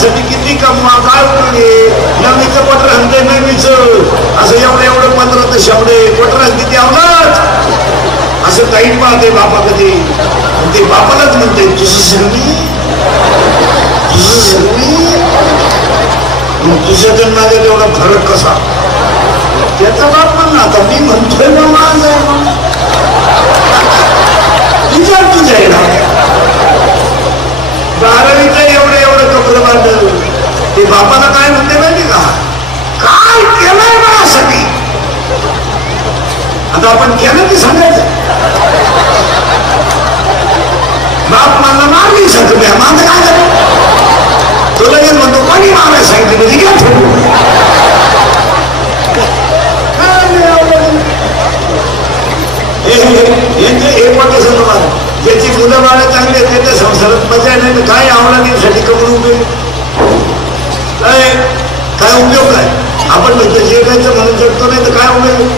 माणसासाठी किती कमवा काय उपयोग नवीचं पत्र हंते नवीचं असं एवढं पत्र तर शेवडे पत्र किती आवडत असं काही पाहते बापा कधी ते बापालाच म्हणते तुझं सर्वी तुझ्या जन्माला एवढा फरक कसा त्याचा बाप पण ना आता मी म्हणतोय ना माझ आहे विचार तुझ्या बारावीचं एवढं कपडं बांधलं ते बापाला काय म्हणते माहिती का काय केलंय माझ्यासाठी आता आपण केलं ते सांगायचं बाप मला मारली शकत माझं काय झालं तो लगेच म्हणतो कोणी मारायला सांगितलं म्हणजे एक वाटत सांगतो ज्याची मुलं बाळ चांगली आहेत त्या संसारात मजा नाही काय आवडण्यासाठी कमवून उपयोग काय उपयोग काय आपण म्हणतो जेवायचं म्हणून जगतो नाही तर काय उपयोग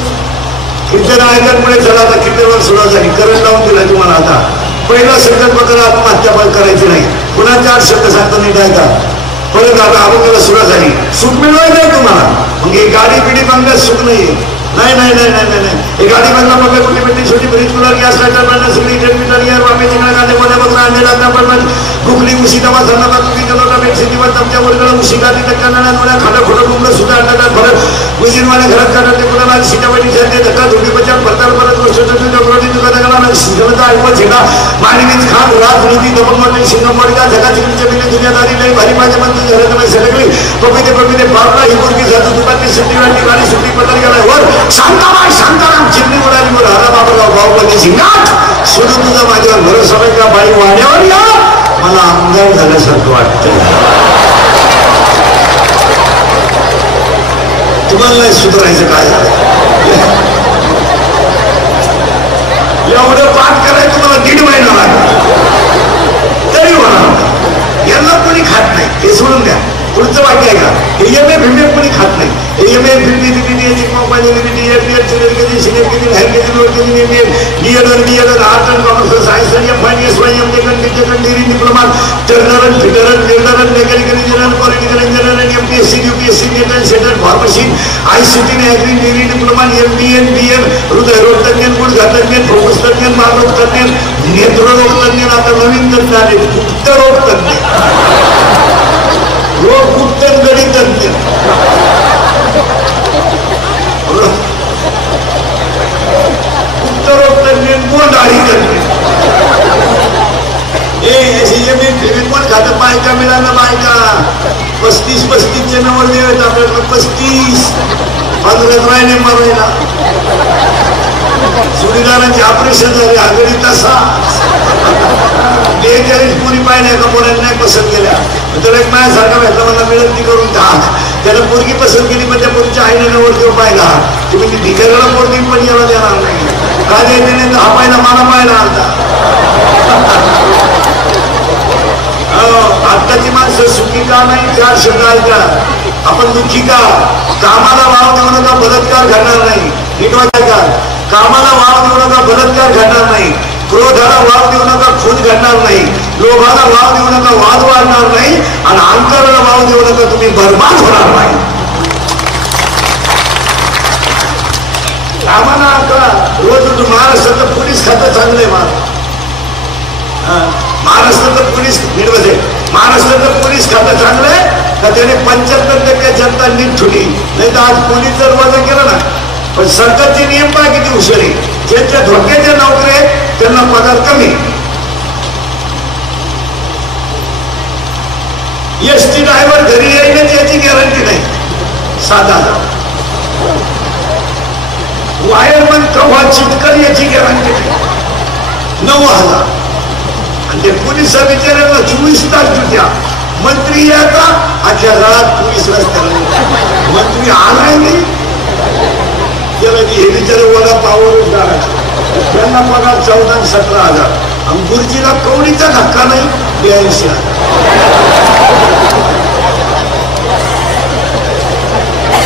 कीर्तन ऐकण्यामुळे चला आता कीर्तनवर सुरुवात झाली करंट लावून दिला तुम्हाला आता पहिला संकल्प करा आत्महत्या पण करायची नाही पुन्हा 4 शब्द सांगतो नीट ऐका परत आता अभंगाला सुरुवात झाली सुख मिळवायचं आहे तुम्हाला मग हे गाडी पिढी बंगल्यात सुख नाहीये नाही नाही नाही नाही नाही हे गाडी बंगला बघा कुठली भेटली छोटी फ्रीज कूलर गॅस लाईटर बंगला सगळी मीटर गिअर वापे चिंगळा कांदे मोठ्या बकरा अंडे लागणार पण कुकली उशी दवा धरणा तुम्ही कलोटा बेडशी दिवस तुमच्या वर्गाला उशी गाडी टक्का नळ्या खाडं खोडं कुंबलं सुद्धा अंडा भरत मुजीनवाल्या घरात काढते कुणाला सीटावाडी झाले धक्का धोटी बचाव भरताल परत वर्ष दुकानाला ऐकवत झेडा मानवीच खान रात नदी दमनवाडी शिंगमवाडीला धगा चिकलीच्या बिले दुनियादारी नाही भारी माझ्या मंत्री घरात सगळी पपिते पावला ही मुलगी जातो दुपारची सुट्टी वाटली गाडी सुट्टी पत्र गेला वर शांताराम चिमणी उडाली वर हरा बाबाराव बाहुबली सिंगात सोडून तुझा माझ्यावर भरोसा नाही का बाई वाड्यावर या मला आमदार झाल्यासारखं वाटतं तुम्हाला नाही सुधारायचं काय झालं एवढं पाठ करायचं तुम्हाला 1.5 महिना लागला तरी होणार यांना कोणी खात नाही हे सोडून द्या पुढचं वाक्य आहे का एमए फिल्मे कोणी खात नाही एमए फिल्मी mobile art and commerce science diploma turner fitter builder mechanical engineer political engineer MPSC UPSC net centre pharmacy ICT agri degree diploma MBA BM हृदयरोग तज्ञ गुडघातज्ञ फोकस तज्ञ मानरोग तज्ञ नेत्ररोग तज्ञ आता नवीन तज्ञ आले गुप्तरोग तज्ञ रोग गुप्तन गणित तज्ञ गुप्तरोग तज्ञ गोंडाळी तज्ञ कोण खातं बायका मिळालं बायका 35 नंबर आहेत आपल्याकडे 35 15 राहिले मारायला जोडीदारांचे ऑपरेशन झाले आघाडी तसा 42 पोरी पाहिल्या एका पोरांना नाही पसंत केल्या त्याला एक माझ्यासारखा भेटला मला विनंती करून टाक त्याला पोरगी पसंत केली पण त्या पोरीच्या आईने नवर किंवा पाहिला तुम्ही ती भिकाऱ्याला पोरगी पण याला देणार नाही का द्यायचे नाही हा पाहिला मला पाहिला आता आत्ताची माणसं सुखी का नाही 4 शब्द ऐका आपण दुःखी का कामाला वाव देऊ नका बलात्कार घडणार नाही नीट वाचायचा कामाला वाव देऊ नका बलात्कार घडणार नाही क्रोधाला वाव देऊ नका खून घडणार नाही लोभाला वाव देऊ नका वाद वाढणार नाही आणि अंतराला वाव देऊ नका तुम्ही बरबाद होणार नाही कामाला आता रोज महाराष्ट्राचं पोलीस खातं चांगलंय महाराष्ट्राचं पोलीस निर्वजे महाराष्ट्राचं पोलीस खातं चांगलंय का त्याने 75% जनता नीट ठुली नाही तर आज पोलीस जर वजा केलं ना पण सरकारचे नियम पहा किती हुशार आहे ज्यांच्या धोक्याच्या नोकऱ्या आहेत त्यांना पगार कमी एसटी ड्रायव्हर घरी येण्याची याची गॅरंटी नाही 7,000 वायरमन कव्हा चिटकर याची गॅरंटी नाही 9,000 आणि ते पोलीस बिचाऱ्यांना 24 तास ड्युट्या मंत्री याचा अख्या रात पोलीस रस्त्याला मंत्री आलाय नाही त्याला हे बिचारे वडा पावरच टाकायचे त्यांना पगार 14-17,000 आणि गुरुजीला कवडीचा धक्का नाही 82,000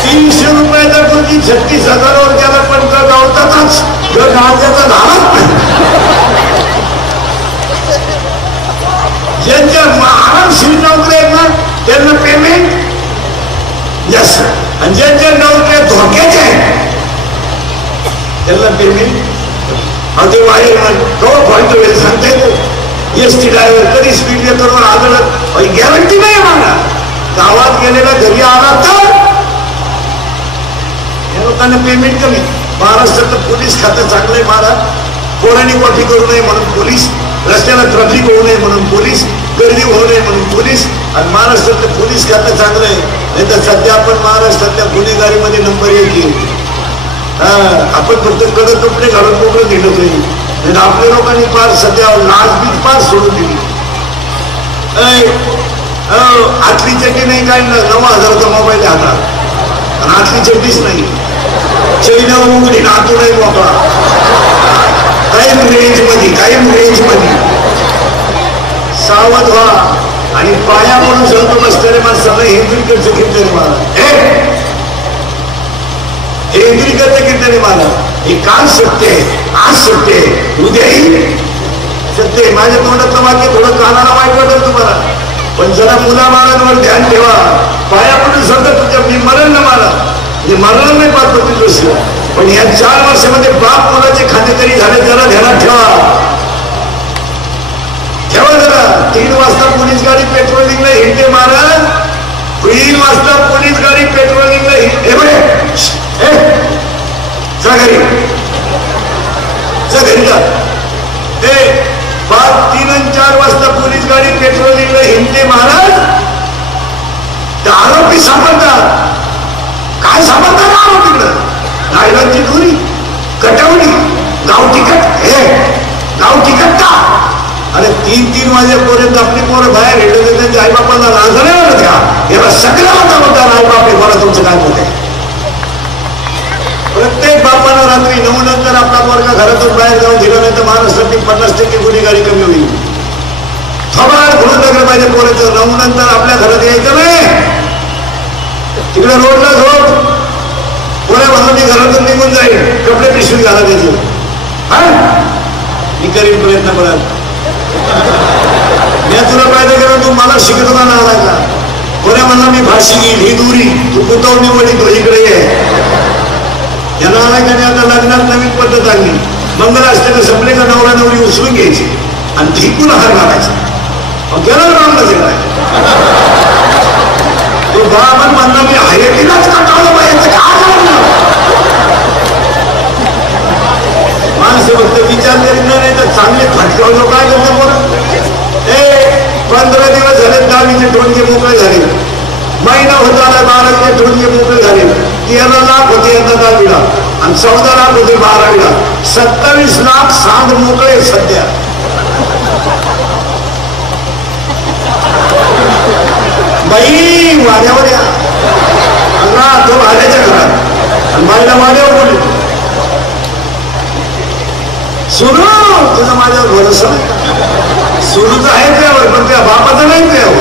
300 रुपयाचा गुरुजी 36,000वर गेला पण का गावतातच गावच्याचा झालाच नाही ज्यांच्या आरामशीर नोकरी आहेत ना त्यांना पेमेंट जास्त, आणि ज्यांच्या नोकऱ्या धोक्याच्या आहेत त्यांना पेमेंट ते वायर फॉल्ट वेळ सांगता येतो. एसटी ड्रायव्हर कधी स्पीड ब्रेकरवर आदळत गॅरंटी नाही मला. गावात गेलेला घरी आला तर या लोकांना पेमेंट कमी. महाराष्ट्रात पोलीस खातं चांगलंय महाराज. पोरांनी कॉफी करू नये म्हणून पोलीस, रस्त्याला ट्रॅफिक होऊ नये म्हणून पोलीस, गर्दी होऊ नये म्हणून पोलीस. आणि महाराष्ट्रातलं पोलीस खातं चांगलं आहे. नाही तर सध्या आपण महाराष्ट्रातल्या गुन्हेगारीमध्ये नंबर 1 आहे. आपण फक्त कडक कपडे घालून मोकळं निघतोय. नाही आपल्या लोकांनी फार सध्या लाच बीच फार सोडून दिली. आतली चड्डी नाही काय 9,000चा मोबाईल हातात, आणि आतली चड्डीच नाही. चैना उघडी नातू नाही मोकळा. कायम रेंज मध्ये सावध व्हा. आणि पाया म्हणून सांगतो बसणारे माणसाला हेंद्रीकरचं कीर्तन मारा. हेंद्रीकरचं कीर्तन मारा. हे काल सत्य आहे, आज सत्य आहे, उद्याही सत्य आहे. माझ्या तोंडातलं वाक्य थोडं कानाला वाईट वाटेल तुम्हाला, पण जरा मुलाबाळांवर ध्यान ठेवा. पाया म्हणून सांगतो तुझ्या मी मरण ना मला, म्हणजे मरण नाही 5-25 वर्ष, पण या 4 वर्षामध्ये बाप मुलाचे खातेदारी झाले. जरा ध्यानात ठेवा जरा. 3 वाजता पोलीस गाडी पेट्रोलिंगला हिंडते महाराज. 3 वाजता पोलीस गाडी पेट्रोलिंगला हिंडते. घरी जा. 3 आणि 4 वाजता पोलीस गाडी पेट्रोलिंगला हिंडते महाराज. आरोपी सापडतात. काय सापडतात आरोपीकडं? नायलॉनची दोरी, कटवणी, गाव तिखट का? अरे 3-3 वाजेपर्यंत आपली पोरं बाहेर हिंडत, त्यांच्या आईबापांना राजा नाही वाटत का? याला सगळा होता म्हणतात आईबाप बोला तुमचं काय होत आहे. प्रत्येक बापानं रात्री 9 नंतर आपला वर्ग घरातून बाहेर जाऊन दिला, नाही तर महाराष्ट्रातील 50% गुन्हेगारी कमी होईल. थोबाड घुरून लागलं पाहिजे पोराचं. 9 नंतर आपल्या घरात यायचं नाही. तिकडे रोडला झोप. पोऱ्या म्हणून मी घरातून निघून जाईल, कपडे पिशवीत घाला त्याचे. मी करीन प्रयत्न करत. मी तुला पाहिजे करा, तू मला शिकत होता ना लागला. कोण्या म्हणला मी फाशी घेईल, ही दुरी तू कुतवणी वडी तो इकडे ये. यांना आला का नाही? आता लग्नात नवीन पद्धत आली. मंगलाष्टक संपले का नवरा नवरी उचलून घ्यायची आणि ठिकून हार घालायचा. गेला रामला काय तो ब्राह्मण म्हणला मी हयतीलाच काटावलं पाहिजे. माणसं फक्त विचार करीत नाही तर चांगले फटकावलं काय करतं बरं. 15 दिवस झाले 10चे ठोणगे मोकळे झाले. महिना होत आला 12चे ठोणगे मोकळे झाले. 13 लाख होते यंदा 10वीला, आणि 14 लाख होते 12वीला. 27 लाख सांड मोकळे सध्या. बाई वाड्यावर या तो भाड्याच्या घरात, आणि बाईला वाड्यावर बोलले सुरू तुझा माझ्यावर भरोसा. सुरूच आहे त्यावर, पण त्या बापाचं नाही त्यावर.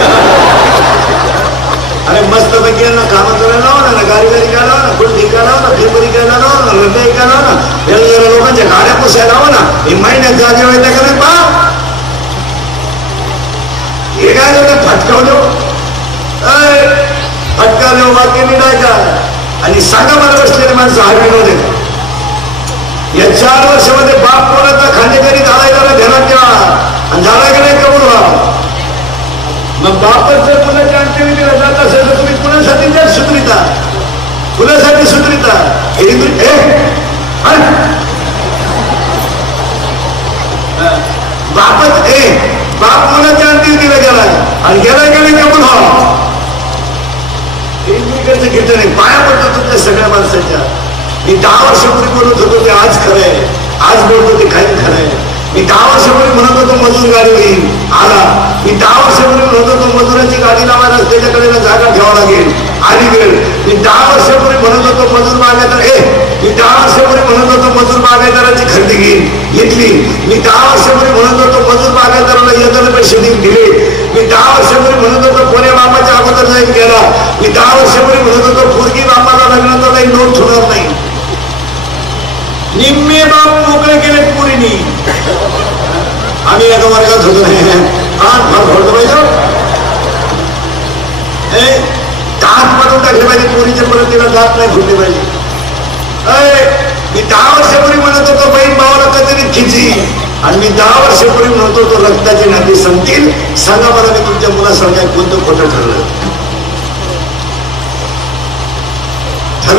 अरे मस्त पैकी यांना कामं करायला लावा ना, गाडी घ्यायला लावा ना, कुठे घ्यायला लावा ना, फेबरी घ्यायला लावा ना, रद्द घ्यायला लावा ना, जरा लोकांच्या गाड्या पुसायला लावा ना. हे महिन्यात जागे व्हायला का नाही पा. हे काय झालं फटकावलो वाक्य मी नाही का. आणि सांगा मला बसलेले माणसं हा विनोद आहे. या 4 वर्षामध्ये बाप कोणाचा खांदेकरी झालाय ध्यानात ठेवा, आणि झाला की नाही कबूल व्हा. मग बापच जर मुलाच्या अंत्यविधीला जात असेल तर तुम्ही कुणासाठी जर सुधरिता, कुणासाठी सुधरिता. बापच बाप मुलाच्या अंत्यविधीला गेलाय, आणि गेला की नाही कबूल व्हा. एकमेकांचं कीर्तन आहे. पाया पडतो तुमच्या सगळ्या माणसाच्या. मी 10 वर्षापूर्वी बोलत होतो ते आज खरं आहे, आज बोलतो ते काही खरं आहे. मी 10 वर्षापूर्वी म्हणत होतो मजूर गाडी येईल, आला. मी 10 वर्षापूर्वी म्हणत होतो मजुराची गाडी लावायला त्याच्याकडे जागा ठेवा लागेल, आली वेळ. मी 10 वर्षापूर्वी म्हणत होतो मजूर बागायदार मी 10 वर्षापूर्वी म्हणत होतो मजूर बागायदाराची खरेदी घेतली. मी 10 वर्षापूर्वी म्हणत होतो मजूर बागायदाराला येताना पैसे दिले. मी 10 वर्षापूर्वी म्हणत होतो कोण्या बापाच्या अगोदर जाईल गेला. मी 10 वर्षापूर्वी म्हणत होतो पोरगी बापाला लग्नाचा काही नोट होणार नाही. निम्मे बाप मोकळे केले पुरीनी. आम्ही एका वर्गात होतो कान फार फोडतो पाहिजे. दात पाडून टाकले पाहिजे पोरीच्या परत तिला दात नाही फुटले पाहिजे. मी 10 वर्षापूर्वी म्हणत होतो बहीण भावाला कधी खिची, आणि मी 10 वर्षापूर्वी म्हणतो तो रक्ताची नाती संपतील. सांगा मला मी तुमच्या मुलासारखं कोणतं खोटं ठरलं?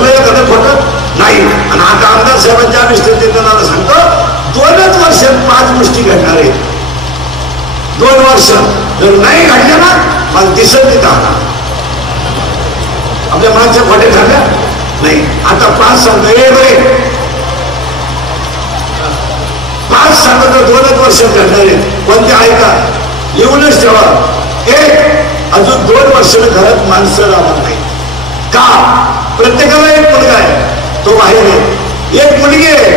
एखादं खोटं नाही. आणि आता आमदार साहेबांच्या निष्ठेतनाला सांगतो 2च वर्षात 5 गोष्टी घडणार आहेत. 2 वर्ष जर नाही घडल्या ना मला दिसत तिथं आला आपल्या मनाच्या खोटे ठरल्या नाही. आता 5 सांगतो. 5 सांगतो 2च वर्षात घडणार आहेत. कोणते ऐका येऊनच ठेवा. 1 अजून 2 वर्षानं घरात माणसं राहणार नाही. का? प्रत्येकाला एक मुलगा आहे, तो बाहेर आहे. एक मुलगी आहे,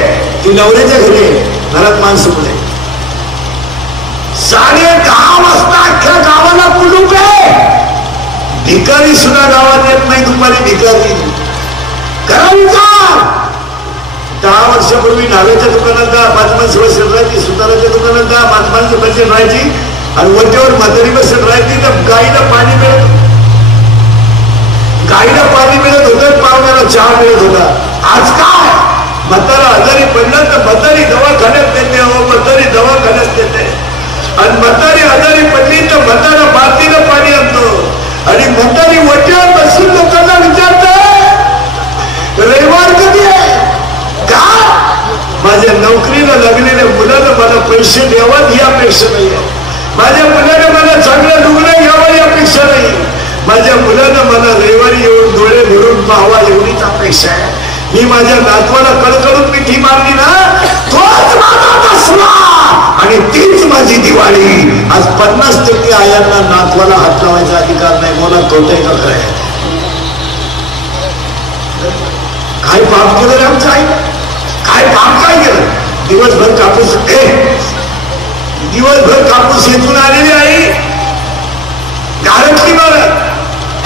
ती नवऱ्याच्या घरी आहे. घरात माणसं पुढे 10:30 वाजता अख्ख्या गावाला कुलूप आहे. भिकारी सुद्धा गावात येत नाही दुपारी. भिकारी करा विचार. 10 वर्षापूर्वी नाव्याच्या दुकानात जा, 5 माणसं बसून राहायची. सुताराच्या दुकानात जा, 5 माणसं बसून राहायची. आणि वट्यावर म्हातारी बसून राहायची. तर गाईला पाणी मिळत, गाईला पाणी मिळत होतं, पाहुण्याला चहा मिळत होता. आज काय म्हातारा आजारी पडला तर म्हातारी दवाखान्यात देते. म्हातारी दवाखान्यात देते. आणि म्हातारी आजारी पडली तर म्हातारा बादलीनं पाणी आणतो. आणि म्हातारी वट्यावर बसून लोकांना विचारते रविवार कधी आहे का? माझ्या नोकरीला लागलेल्या मुलानं मला पैसे द्यावा ही अपेक्षा नाही आहे. माझ्या मुलाने मला चांगलं लुगडं घ्यावं ही अपेक्षा नाही. माझ्या मुलानं मला रविवारी येऊन डोळे भरून पाहावा एवढीच अपेक्षा आहे. मी माझ्या नातवाला कडकडून मिठी मारली ना, तोच माझा दसरा आणि तीच माझी दिवाळी. आज 50% आयांना नातवाला हात लावायचा अधिकार नाही. मला तोटे का खरं काय पाप केलं रे आमचं आई? काय पाप काय केलं? दिवसभर कापूस दिवसभर कापूस येथून आलेली आई गारटली मारत.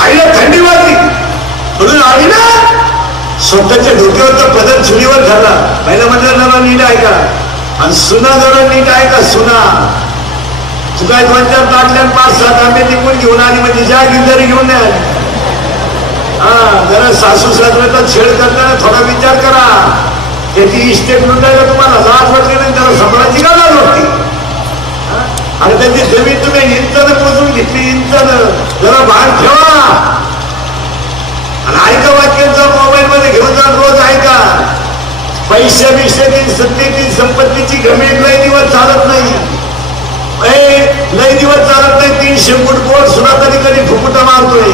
आईला थंडी वाजली म्हणून आई ना स्वतःच्या डोक्यावरचा पदर चुलीवर धरला. पहिला म्हटलं जरा नीट ऐका. आणि सुना जरा नीट ऐका. सुना तू काय 2-4 ताटल्या 5-7 आंबे निघून घेऊन आली म्हणजे ज्या गिल्लरी घेऊन नाही आली. जरा सासू सासऱ्याचा छेड करताना थोडा विचार करा. त्याची इस्टेट लुटायला तुम्हाला लाज वाटली नाही, त्याला सांभाळायची का लाज वाटते? आणि त्याची जमीन तुम्ही इंचानं मोजून घेतली. इंचानं जरा भान ठेवा. आणि ऐका वाक्यांचा मोबाईल मध्ये घेऊन जा. रोज ऐका. पैशा विषयाची सत्तेची संपत्तीची घमेंड लय दिवस चालत नाही. लय दिवस चालत नाही. 300 फूट बोट सुद्धा कधी कधी फुकुटा मारतोय.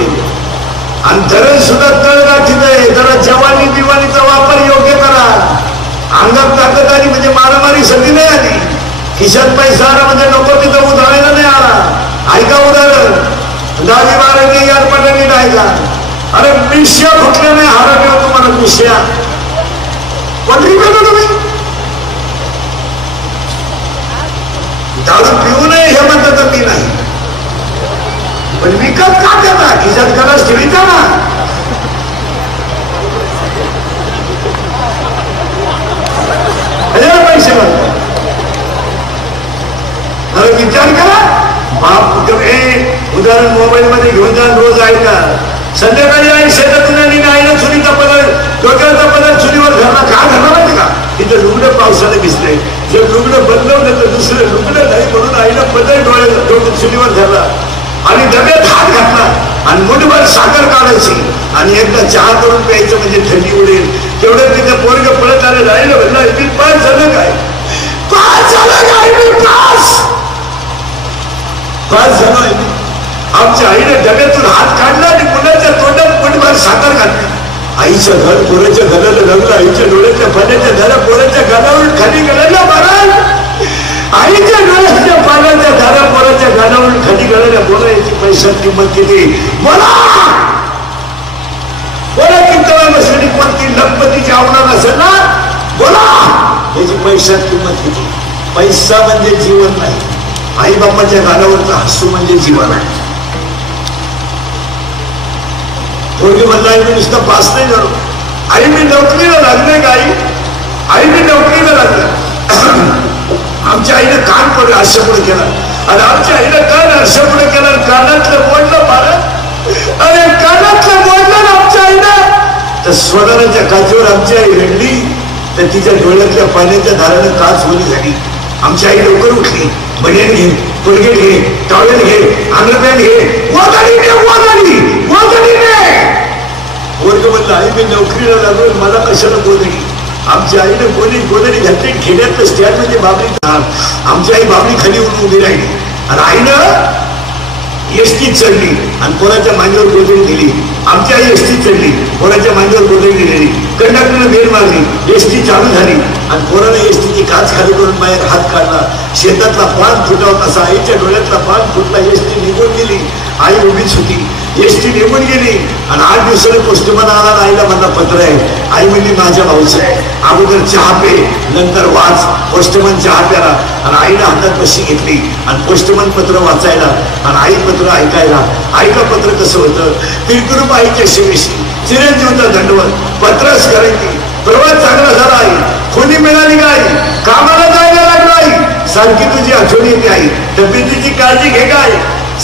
आणि धरण सुद्धा तळ गाठीत आहे. जरा जवानी बिवानीचा वापर योग्य करा. अंगात ताकद आली म्हणजे मारामारी संधी नाही आली. खिशात पैसा आला म्हणजे नको तिथं उधारायला नाही आला. ऐका उदाहरण. 10-12 यार पटानीट ऐका. अरे मिश्या फुटल्या नाही हारा मिळतो तुम्हाला. मिश्या पटली का तुम्ही? दारू पिऊ नये हे म्हणतात मी नाही, पण विकत का देता? खिशात गरज ठेविता ना. पैसे विचार करा. बाप उदाहरण मोबाईल मध्ये घेऊन जा. रोज ऐका. संध्याकाळी आई शेतातून आली आईला चुलीचा पदर डोक्याचा पदर चुलीवर धरला. का धरला माहिती का? तिथं लुगडं पावसाने भिजले. जर लुगडं बदलवलं तर दुसरं लुगडं नाही म्हणून आईला पदर डोळ्याला चुलीवर धरला आणि डब्यात हात घातला आणि मुठभर साखर काढायची आणि एकदा चहा करून प्यायचं म्हणजे थंडी उडेल. तेवढं तिथं पोरग पळत आले. राहिलं म्हणलं मी पास झालं काय? पास झालं काय? मी पास झालोय. आमच्या आईने डब्यातून हात काढला आणि मुलाच्या तोंडात मुठभर साखर घातली. आईच्या घर पोराच्या घराला लागलं. आईच्या डोळ्याच्या पाण्याच्या धारा पोराच्या गालावरून खाली गेलेल्या महाराज. आईच्या डोळ्याच्या पाण्याच्या धारा पोराच्या गालावरून खाली गेलेल्या बोला याची पैशात किंमत किती? बोला बोला किती बसली कोणती लखपतीची आवडा नसेल ना? बोला याची पैशात किंमत किती? पैसा म्हणजे जीवन नाही. आई बापाच्या गालावरचा हसू म्हणजे जीवन आहे. पोरगी म्हणला आई मी नुसतं पास नाही झालो. आई मी नोकरीला लागले का? आई मी नोकरीला लागलं. आमच्या आईनं कान पुढे आरशा पुढे केला आणि आमच्या आईनं कान आरशा पुढे केला. कानातलं बोललं भारत अरे कानातलं बोललं ना आमच्या आईनं तर स्वराच्या काचेवर आमची आई रडली तर तिच्या डोळ्यातल्या पाण्याच्या धारानं काच ओली झाली. आमची आई लवकर उठली. बनियन घे, कोलगेट घे, टॉवेल घे, अंडरपॅन्ट घे, वाजडीने वर्ग म्हणलं आई मी नोकरीला लागलो मला कशाला गोधडी. आमच्या आईनं गोधडी घातली. खेड्यातलं स्टँड म्हणजे बाबरी. आमची आई बाबरी खाली उभी राहिली आणि आईनं एसटीत चढली आणि पोराच्या मांडीवर गोधडी दिली. आमची आई एसटीत चढली, पोराच्या मांडीवर गोधडी दिलेली. कंडक्टरनं बेल मारली, एसटी चालू झाली आणि पोरानं एसटीची काच खाली करून बाहेर हात काढला. शेतातला पान फुटाव तसा आईच्या डोळ्यातला पान फुटला. एसटी निघून गेली. आई उभीच होती. एसटी निघून गेली आणि 8 दिवसाने पोस्टमन आला. आईला माझा पत्र आहे. आई म्हणजे माझ्या भाऊचं आहे. अगोदर चहा पे नंतर वाच. पोस्टमन चहा प्याला आणि आईनं हातात बशी घेतली आणि पोस्टमन पत्र वाचायला आणि आई पत्र ऐकायला. ऐका पत्र कसं होतं. तिरकुरूप आईच्या शिवेशी चिरंजीवचा दंडवत. पत्रच करायची. प्रवास चांगला झाला आई. खोली मिळाली का आई. कामाला जायला लागला आई. सारखी तुझी आठवण येते आई. तब्येतीची काळजी घे काय.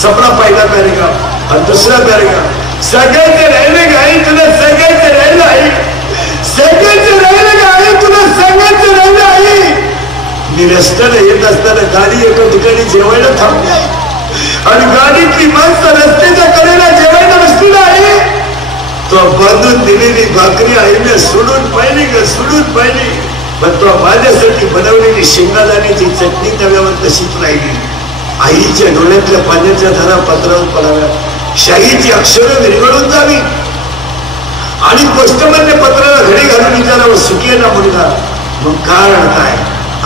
सपना पहिला पॅरेग्राफ आणि दुसरा पॅरेग्राफ. सगळ्याचे राहिले का आई तुला सगळ्याचे राहिलं आई. सगळ्याचे राहिलं का आई तुला सगळ्याचे राहिलं आई. मी रस्त्याला येत असताना गाडी एका ठिकाणी जेवायला थांबली आणि गाडीतली माणसं रस्त्याच्या कडेला जेवायला बसली आई. तो बांधून दिलेली भाकरी आईने सोडून पाहिली का सोडून पाहिली. पण तो माझ्यासाठी बनवलेली शेंगादाण्याची चटणी तव्यावर तशीच राहिली. आईच्या डोळ्यातल्या पाण्याच्या धारा पत्रावर पडाव्या. शाहीची अक्षरं विरघळून जावी आणि पोस्टमनने पत्राला घडी घालून विचारावं सुखी ना मुलगा. मग काय रडताय.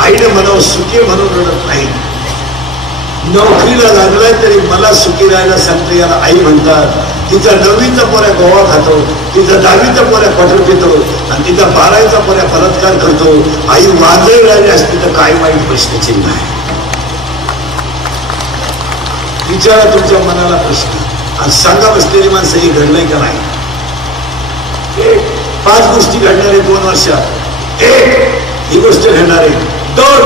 आईने म्हणावं सुखी म्हणून रडत नाही. नोकरीला लागलाय तरी मला सुखी राहायला सांगतो याला आई म्हणतात. तिचा 9वीचा पोऱ्या गोवा खातो, तिचा 10वीचा पोऱ्या क्वार्टर पितो आणि तिचा 12वीचा पोऱ्या बलात्कार करतो. आई वाजही राहिली असती तर काय वाईट प्रश्नचिन्ह आहे. विचारा तुमच्या मनाला प्रश्न आणि सांगा बसलेली माणसं ही घडलंय का नाही. 5 गोष्टी घडणार आहे 2 वर्षात. 1 ही गोष्ट घडणार आहे. 2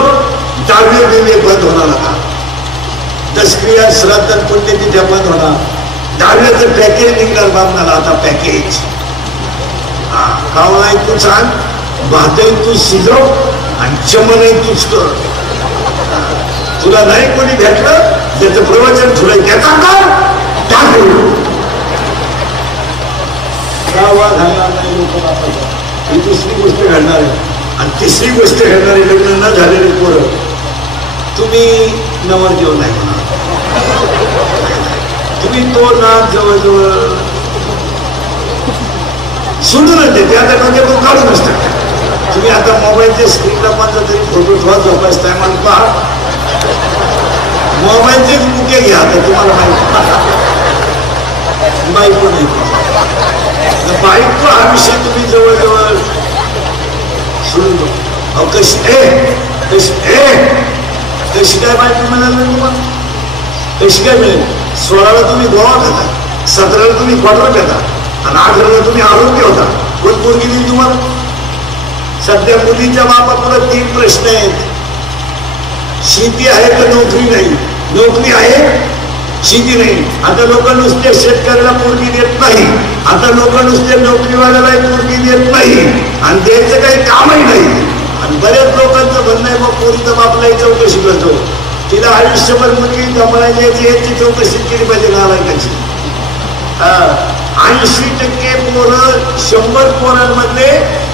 10वी बिमे बंद होणार आता. 10 क्रिया श्राद्ध पुण्यतिथ्या बंद होणार. 10व्याचं पॅकेज निघणार बाबनाला आता पॅकेज. कावळाही तू सांग, भातही तू शिजव आणि चमनही तूच कर. तुला नाही कोणी भेटलं त्याचं प्रवचन तुला त्याचा कर टाकू. ही 2री गोष्ट घडणार आहे. आणि 3री गोष्ट घडणार आहे. लग्न न झालेले पोरं तुम्ही नवरदेव नाही म्हणा. तुम्ही तो नाच जवळजवळ सोडूनच देते. आता डोक्यातून काढून असतात. तुम्ही आता मोबाईलच्या स्क्रीनला माझा तरी फोटो ठेवा झोपायचा टायमाला पहा. मोबाईलचेच मुके घ्या. आता तुम्हाला बायको नाही. बायको हा विषय तुम्ही जवळजवळ सोडून दो. कशी काय बायको मिळाल तुम्हाला. कशी काय मिळेल. 16ला तुम्ही गोवा खाता, 17ला तुम्ही क्वार्टर घेता आणि 18ला तुम्ही आरोग्य होता. कोण पोरगी दिली तुम्हाला. सध्या मुलीच्या बापापुढे 3 प्रश्न आहेत. शेती आहे तर नोकरी नाही. नोकरी आहे शेती नाही. आता लोक नुसते शेतकऱ्याला पोरगी देत नाही. आता लोक नुसते नोकरीवाल्याला पोरगी देत नाही आणि द्यायचं काही कामही नाही. आणि बऱ्याच लोकांचं म्हणणं आहे मग पोरीचा बापलाही चौकशी करतो. तिला आयुष्यभर मुलगी जमवायची याची चौकशी केली पाहिजे नालायकाची. 80% पोरं 100 पोरांमधले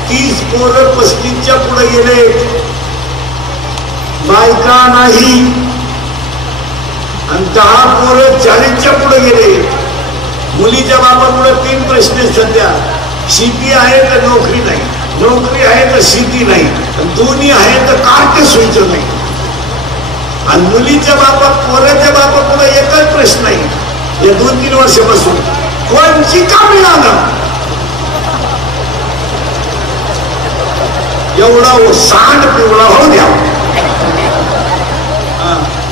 30 पोरं 35च्या पुढे गेले. बायका नाही. आणि 10 पोरं 40च्या पुढे गेले. मुलीच्या बापापुढे 3 प्रश्न सध्या. शेती आहे तर नोकरी नाही. नोकरी आहे तर शेती नाही. दोन्ही आहे तर कार्य सोयीचं नाही. आणि मुलीच्या बापात पोराच्या बापापुढे एकच प्रश्न आहे. या 2-3 वर्षापासून कोणची का मिळालं. एवढा सांड पिवळा होऊ द्या.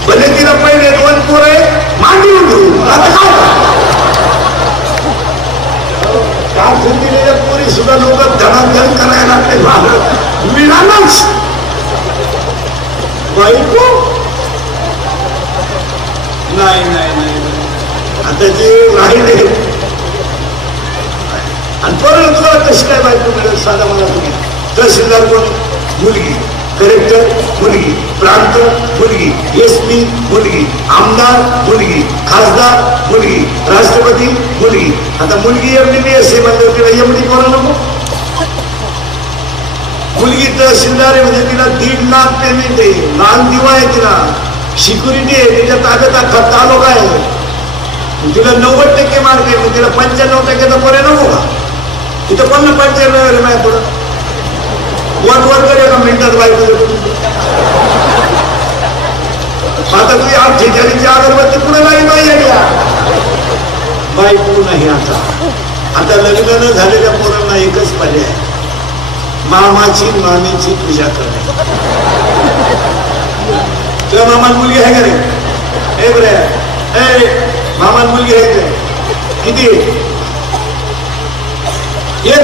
भले तिला पहिले 2 पोरं मांडी उठू. आता काय दिलेल्या पोरी सुद्धा लोक धडाधड करायला लागले. मिळालंच बायको नाही. आता जे राहिले आणि परत तुम्हाला कशी काय बायको मिळेल साधा मला तुम्ही. तहसीलदार कोण? मुलगी. कलेक्टर मुलगी. प्रांत मुलगी. SP मुलगी. आमदार मुलगी. खासदार मुलगी. राष्ट्रपती मुलगी. आता मुलगी MBBS म्हणजे तिला एवढी पोरं नको. मुलगी तहसीलदार आहे म्हणजे तिला 1.5 लाख पेमेंट आहे. लहान दिवा आहे, तिला सिक्युरिटी आहे, तिच्या ताब्यात अख्खा तालुका आहे. तिला 90% मार्क आहे, मग तिला 95% बरे नको का? तिथं कोण 95 माहिती थोडं वर करे का मिनिटात बायको देतो. आता तुम्ही 48ची अगरबत्ती पुढे नाही बायको नाही. आता लग्न न झालेल्या पोरांना एकच पर्याय, मामाची मामीची पूजा करणे. तुला मामान मुलगी आहे का रे? हे बरे मामान मुलगी आहे का? किती? एक